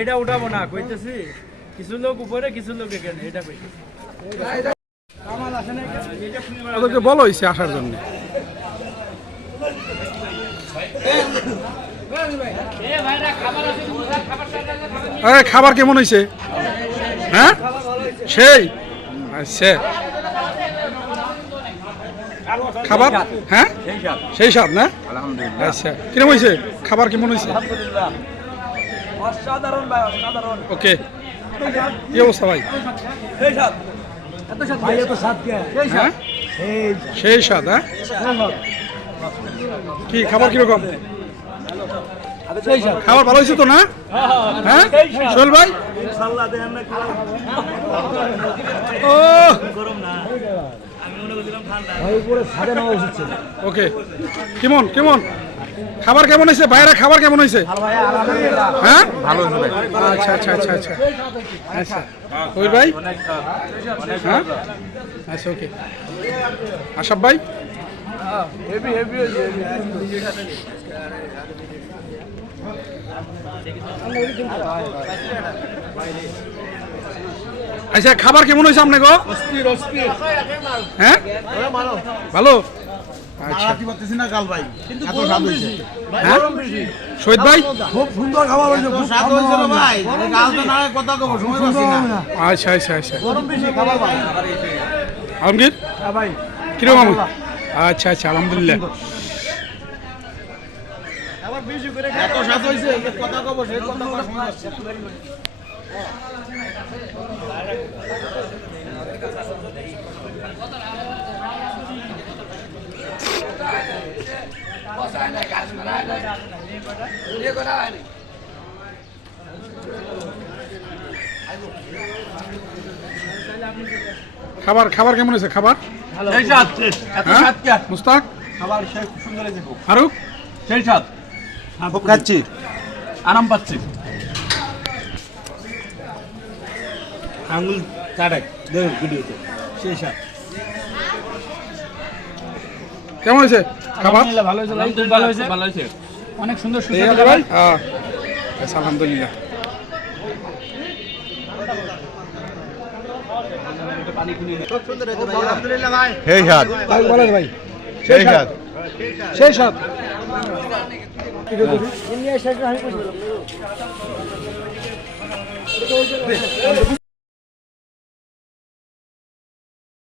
এটা উঠাবো না কইতেছি, কিছু লোক উপরে কিছু লোক এখানে, এটা কইতেছি। ওদেরকে বলো হয়েছে আসার জন্য। খাবার কেমন হয়েছে? হ্যাঁ সেই আচ্ছা খাবার, হ্যাঁ সেই স্বাদ না? আচ্ছা কিরকম হয়েছে খাবার, কেমন হয়েছে? ওকে কি অবস্থা ভাই? সেই স্বাদ, হ্যাঁ কি খাবার কিরকম? খাবার ভালো হয়েছে তো না? হ্যাঁ সোহেল ভাই, ও ওকে কেমন কেমন খাবার কেমন হয়েছে ভাইরা? খাবার কেমন হয়েছে? হ্যাঁ ভালো হয়েছে। আচ্ছা আচ্ছা আচ্ছা আচ্ছা আচ্ছা সোহেল ভাই, হ্যাঁ আচ্ছা ওকে। আশাফ ভাই, আচ্ছা খাবার কেমন হয়েছে আপনাকে? হ্যাঁ ভালো। আচ্ছা শহীদ ভাই, খুব সুন্দর খাবার হয়েছে, খুব স্বাদ হয়েছে রে ভাই। কথা কব সময় পাচ্ছি না। আচ্ছা আচ্ছা আচ্ছা গরম বেশি খাবার ভাই। আলমগীর ভাই কিরকম? আচ্ছা আচ্ছা আলহামদুলিল্লাহ। আবার বেশি করে এত স্বাদ হয়েছে, কথা কব সেই কথা কব সময় পাচ্ছি না। খাবার খাবার কেমন হয়েছে? খাবার মুস্তাক, খাবার খুব সুন্দর হয়েছে, খুব ফারুক সেই স্বাদ, খুব খাচ্ছি, আরাম পাচ্ছি। আঙুল কাটাই দেখুন ভিডিওতে, সেই স্বাদ। কেমন হয়েছে খাবার? ভালো হয়েছে ভাই, খুব ভালো হয়েছে, ভালো হয়েছে, অনেক সুন্দর সুন্দর ভাই। আলহামদুলিল্লাহ। সেই স্বাদ বলেন ভাই, সেই স্বাদ সেই স্বাদ।